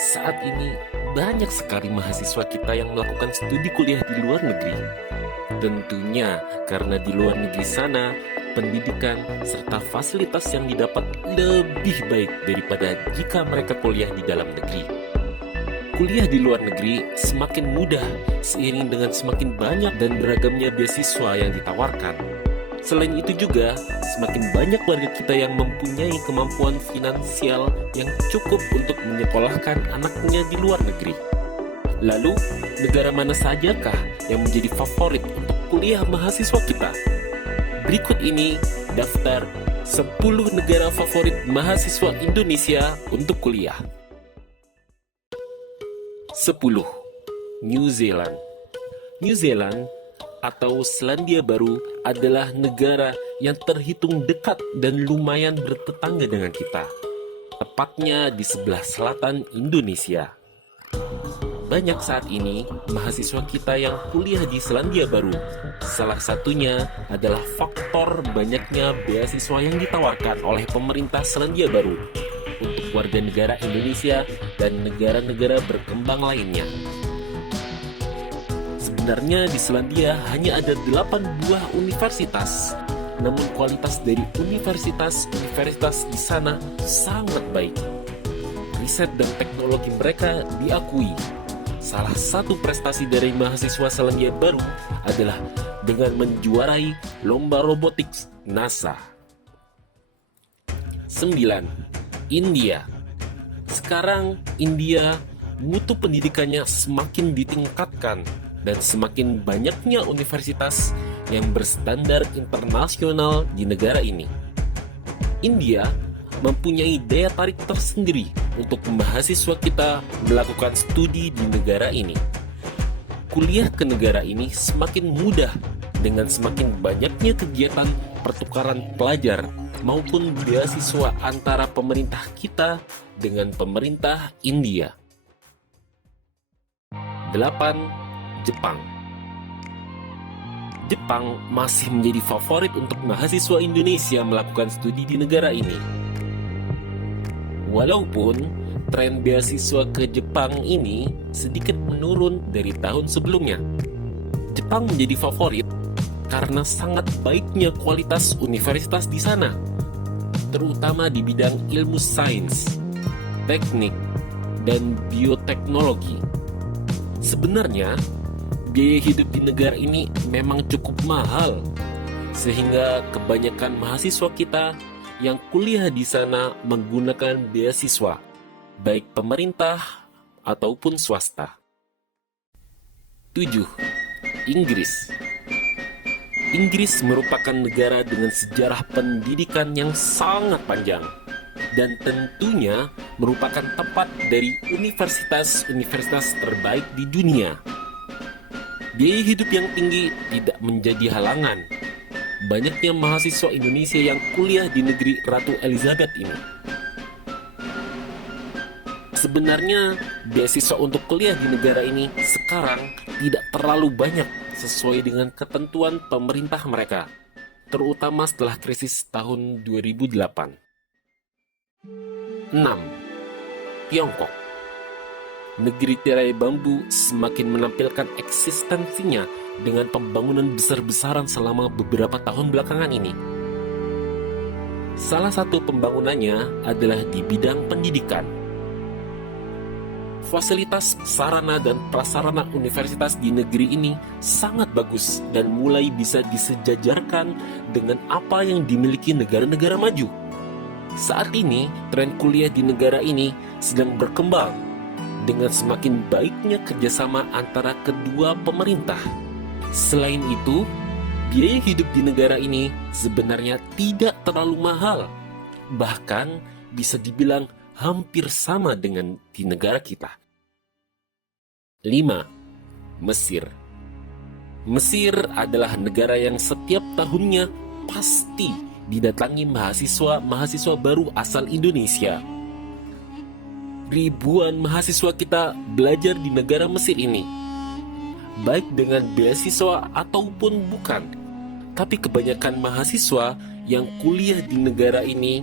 Saat ini, banyak sekali mahasiswa kita yang melakukan studi kuliah di luar negeri. Tentunya karena di luar negeri sana, pendidikan serta fasilitas yang didapat lebih baik daripada jika mereka kuliah di dalam negeri. Kuliah di luar negeri semakin mudah seiring dengan semakin banyak dan beragamnya beasiswa yang ditawarkan. Selain itu juga, semakin banyak warga kita yang mempunyai kemampuan finansial yang cukup untuk menyekolahkan anaknya di luar negeri. Lalu, negara mana sajakah yang menjadi favorit untuk kuliah mahasiswa kita? Berikut ini daftar 10 negara favorit mahasiswa Indonesia untuk kuliah. 10. New Zealand. New Zealand atau Selandia Baru adalah negara yang terhitung dekat dan lumayan bertetangga dengan kita, tepatnya di sebelah selatan Indonesia. Banyak saat ini mahasiswa kita yang kuliah di Selandia Baru. Salah satunya adalah faktor banyaknya beasiswa yang ditawarkan oleh pemerintah Selandia Baru untuk warga negara Indonesia dan negara-negara berkembang lainnya. Sebenarnya di Selandia hanya ada 8 buah universitas, namun kualitas dari universitas di sana sangat baik. Riset dan teknologi mereka diakui. Salah satu prestasi dari mahasiswa Selandia Baru adalah dengan menjuarai lomba robotics NASA. 9. India. Sekarang India mutu pendidikannya semakin ditingkatkan dan semakin banyaknya universitas yang berstandar internasional di negara ini. India mempunyai daya tarik tersendiri untuk mahasiswa kita melakukan studi di negara ini. Kuliah ke negara ini semakin mudah dengan semakin banyaknya kegiatan pertukaran pelajar maupun beasiswa antara pemerintah kita dengan pemerintah India. 8. Jepang. Jepang masih menjadi favorit untuk mahasiswa Indonesia melakukan studi di negara ini. Walaupun tren beasiswa ke Jepang ini sedikit menurun dari tahun sebelumnya. Jepang menjadi favorit karena sangat baiknya kualitas universitas di sana, terutama di bidang ilmu sains, teknik, dan bioteknologi. Sebenarnya, biaya hidup di negara ini memang cukup mahal, sehingga kebanyakan mahasiswa kita yang kuliah di sana menggunakan beasiswa, baik pemerintah ataupun swasta. 7. Inggris. Inggris merupakan negara dengan sejarah pendidikan yang sangat panjang dan tentunya merupakan tempat dari universitas-universitas terbaik di dunia. Biaya hidup yang tinggi tidak menjadi halangan banyaknya mahasiswa Indonesia yang kuliah di negeri Ratu Elizabeth ini. Sebenarnya, beasiswa untuk kuliah di negara ini sekarang tidak terlalu banyak sesuai dengan ketentuan pemerintah mereka, terutama setelah krisis tahun 2008. 6. Tiongkok. Negeri tirai bambu semakin menampilkan eksistensinya dengan pembangunan besar-besaran selama beberapa tahun belakangan ini. Salah satu pembangunannya adalah di bidang pendidikan. Fasilitas sarana dan prasarana universitas di negeri ini sangat bagus dan mulai bisa disejajarkan dengan apa yang dimiliki negara-negara maju. Saat ini, tren kuliah di negara ini sedang berkembang dengan semakin baiknya kerjasama antara kedua pemerintah. Selain itu, biaya hidup di negara ini sebenarnya tidak terlalu mahal, bahkan bisa dibilang hampir sama dengan di negara kita. 5. Mesir. Mesir adalah negara yang setiap tahunnya pasti didatangi mahasiswa baru asal Indonesia. Ribuan mahasiswa kita belajar di negara Mesir ini, baik dengan beasiswa ataupun bukan. Tapi kebanyakan mahasiswa yang kuliah di negara ini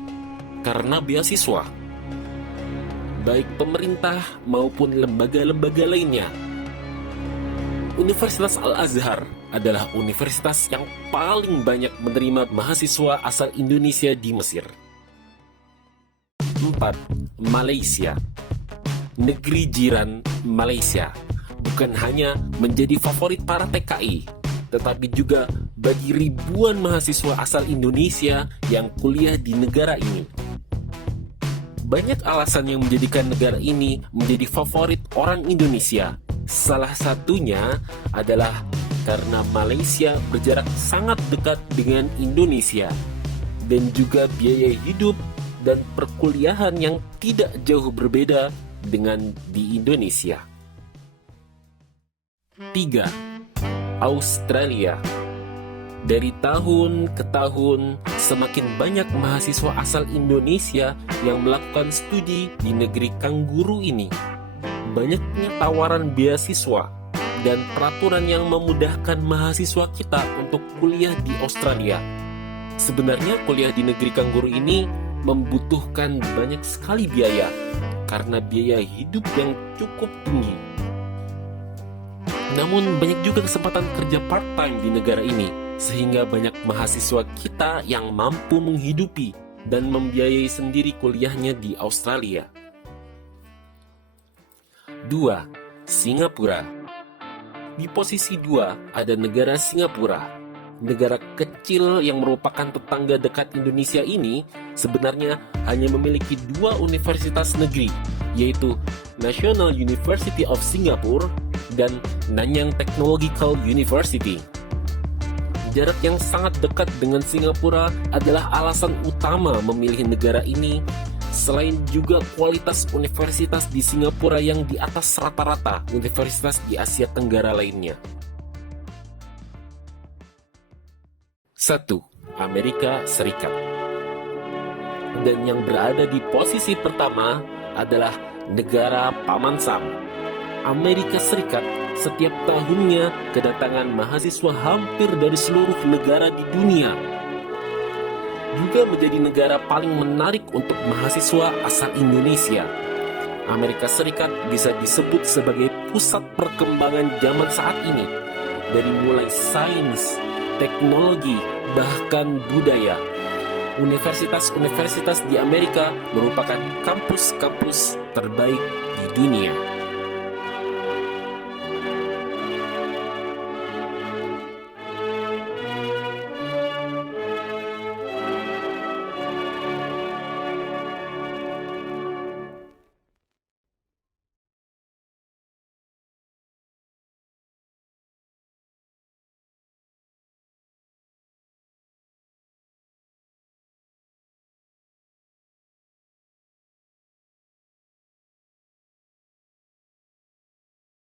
karena beasiswa. baik pemerintah maupun lembaga-lembaga lainnya. Universitas Al-Azhar adalah universitas yang paling banyak menerima mahasiswa asal Indonesia di Mesir. 4. Malaysia. Negeri jiran Malaysia bukan hanya menjadi favorit para TKI, tetapi juga bagi ribuan mahasiswa asal Indonesia yang kuliah di negara ini. Banyak alasan yang menjadikan negara ini menjadi favorit orang Indonesia. Salah satunya adalah karena Malaysia berjarak sangat dekat dengan Indonesia, dan juga biaya hidup dan perkuliahan yang tidak jauh berbeda dengan di Indonesia. 3. Australia. Dari tahun ke tahun, semakin banyak mahasiswa asal Indonesia yang melakukan studi di negeri kanguru ini. Banyaknya tawaran beasiswa dan peraturan yang memudahkan mahasiswa kita untuk kuliah di Australia. Sebenarnya kuliah di negeri kanguru ini membutuhkan banyak sekali biaya karena biaya hidup yang cukup tinggi. Namun banyak juga kesempatan kerja part-time di negara ini, sehingga banyak mahasiswa kita yang mampu menghidupi dan membiayai sendiri kuliahnya di Australia. 2. Singapura. Di posisi 2 ada negara Singapura. Negara kecil yang merupakan tetangga dekat Indonesia ini sebenarnya hanya memiliki 2 universitas negeri, yaitu National University of Singapore dan Nanyang Technological University. Jarak yang sangat dekat dengan Singapura adalah alasan utama memilih negara ini, selain juga kualitas universitas di Singapura yang di atas rata-rata universitas di Asia Tenggara lainnya. 1. Amerika Serikat. Dan yang berada di posisi pertama adalah negara Paman Sam. Amerika Serikat setiap tahunnya kedatangan mahasiswa hampir dari seluruh negara di dunia. Juga menjadi negara paling menarik untuk mahasiswa asal Indonesia. Amerika Serikat bisa disebut sebagai pusat perkembangan zaman saat ini, dari mulai sains, teknologi, bahkan budaya. Universitas-universitas di Amerika merupakan kampus-kampus terbaik di dunia.